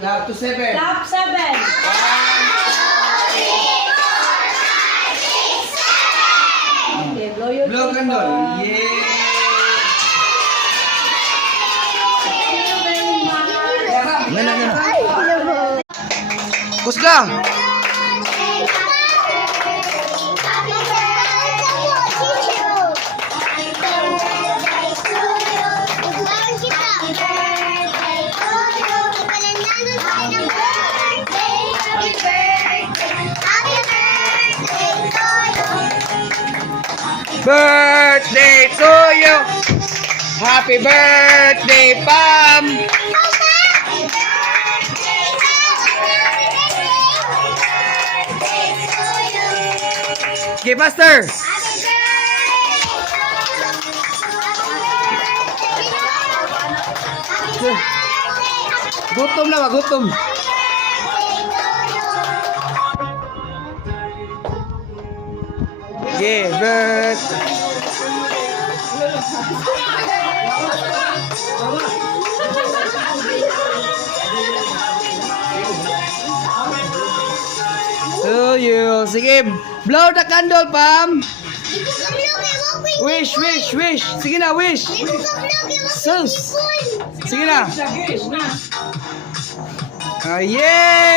To 7. Top 7. Okay, blow your Blow candle. candle. Yeah. Thank you very much. Gana. Kusgang. Birthday to you. Happy birthday, Pam. Okay, Master. Gutom na ba? Gutom. Yeah, to you. Sige, blow the candle, Pam. Wish. Sige na, wish. Sus. Sige na. Yeah.